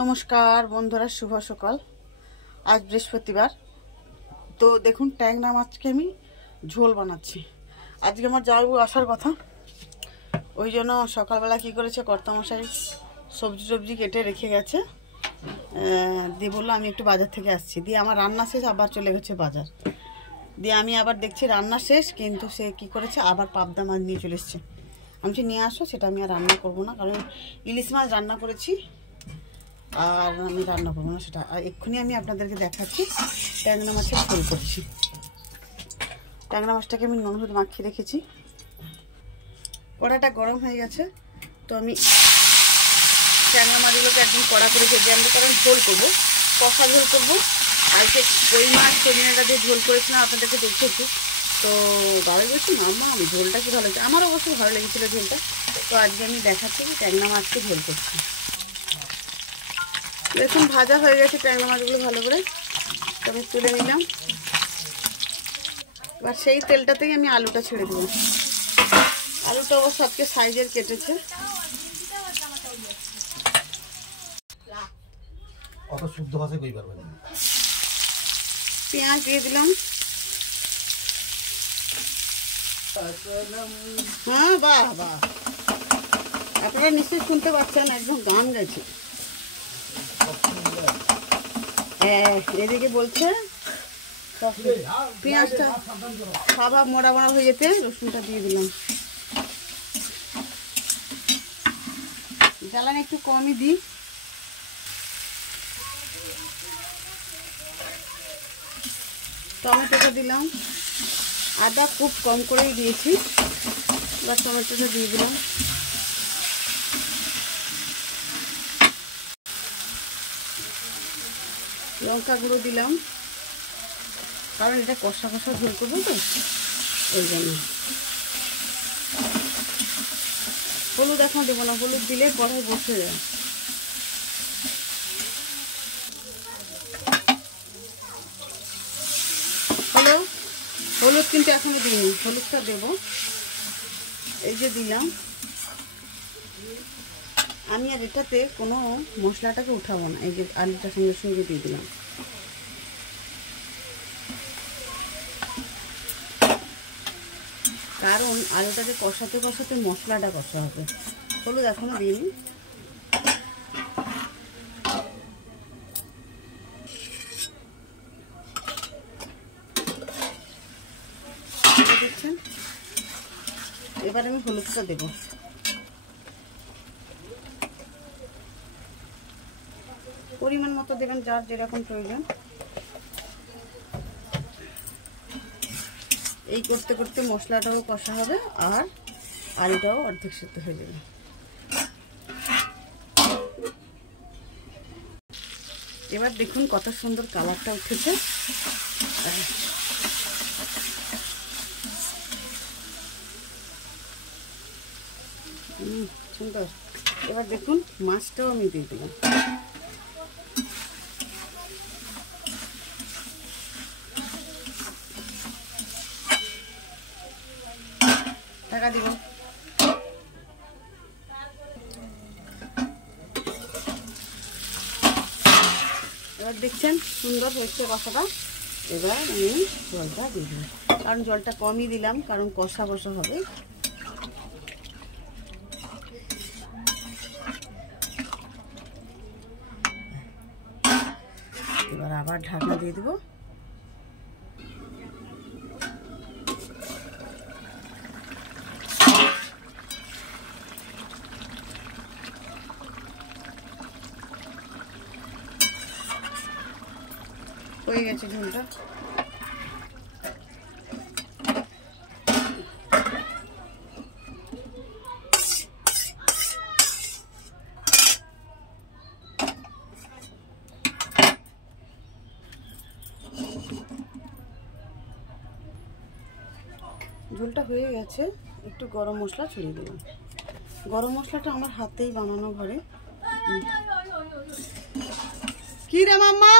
নমস্কার বন্ধুরা, শুভ সকাল। আজ বৃহস্পতিবার। তো দেখুন, ট্যাংরা মাছকে আমি ঝোল বানাচ্ছি। আজকে আমার জামাইবাবু আসার কথা, ওই জন্য সকালবেলা কি করেছে, কর্তামশাই সবজি কেটে রেখে গেছে। দিয়ে বললো আমি একটু বাজার থেকে আসছি। দিয়ে আমার রান্না শেষ, আবার চলে গেছে বাজার। দিয়ে আমি আবার দেখছি রান্না শেষ, কিন্তু সে কি করেছে, আবার পাবদা মাছ নিয়ে চলে এসছে। আমি নিয়ে আসো, সেটা আমি আর রান্না করবো না, কারণ ইলিশ মাছ রান্না করেছি আর আমি রান্না করবো না সেটা। আর এক্ষুনি আমি আপনাদেরকে দেখাচ্ছি ট্যাংরা মাছের ঝোল করছি। ট্যাংরা মাছটাকে আমি নুন হলুদ মাখিয়ে রেখেছি। কড়াটা গরম হয়ে গেছে, তো আমি ট্যাংরা মাছগুলোকে একদম কড়া করে ভেজে আনবো, কারণ ঝোল করবো, কষা ঝোল করবো। আর সে কই মাছ সজনেটা দিয়ে ঝোল করেছিলাম, আপনাদেরকে দেখেছি। তো বাবাই বলছি মাম্মা আমি ঝোলটা কি ভালো হয়েছে, আমার অবশ্য ভালো লেগেছিলো ঝোলটা। তো আজকে আমি দেখাচ্ছি ট্যাংরা মাছকে ঝোল করছি। দেখুন ভাজা হয়ে গেছে ট্যাংরা মাছগুলো ভালো করে, তবে তুলে নিলাম। এবার সেই তেলটাতেই আমি আলুটা ছেড়ে দেবো। আলুটা অবশ্য আজকে সাইজের কেটেছে। পেঁয়াজ দিয়ে দিলাম। হ্যাঁ, বাহ বাহ, আপনারা নিশ্চয়ই শুনতে পাচ্ছেন, একদম গান গাইছে। এদিকে বলছে পেঁয়াজটা খাবার মোড়া মোড়া হয়ে যেতে রসুনটা দিয়ে দিলাম। জ্বালানি একটু কমই দিই। টমেটোটা দিলাম, আদা খুব কম করেই দিয়েছি। এবার টমেটোটা দিয়ে দিলাম। লঙ্কা গুঁড়ো দিলাম, কারণ এটা কষা কষা ঝোল করবো তো, ওই জন্য। হলুদ এখন দেবো না, হলুদ দিলে কড়াই বসে যায়। হলুদ কিন্তু এখনো দিইনি, হলুদটা দেবো। এই যে দিলাম। আমি আর এটাতে কোনো মশলাটাকে উঠাবো না, এই যে আলুটার সঙ্গে সঙ্গে দিয়ে দিলাম। কারণ আলুটাকে কষাতে কষাতে মশলাটা কষা হবে। হলুদ এখনো দিইনি। দেখছেন, এবার আমি হলুদটা দেব। পরিমাণ মতো দেবেন, যার যেরকম প্রয়োজন। এই করতে করতে মশলাটাও কষা হবে আর আলুটাও অর্ধেক সেদ্ধ হয়ে যাবে। এবার দেখুন কত সুন্দর কালারটা উঠেছে। সুন্দর। এবার দেখুন মাছটাও আমি দিয়ে দিলাম। টাকা দিব। এবার দেখছেন সুন্দর হচ্ছে কষাটা। এবার আমি জলটা দিয়ে দিলাম, কারণ জলটা কমই দিলাম, কারণ কষা কষা হবে। এবার আবার ঢাকনা দিয়ে দেবো। হয়ে গেছে ঝোলটা। ঝোলটা হয়ে গেছে, একটু গরম মশলা ছড়িয়ে দিলাম। গরম মশলাটা আমার হাতেই বানানো ঘরে। কি রে মাম্মা?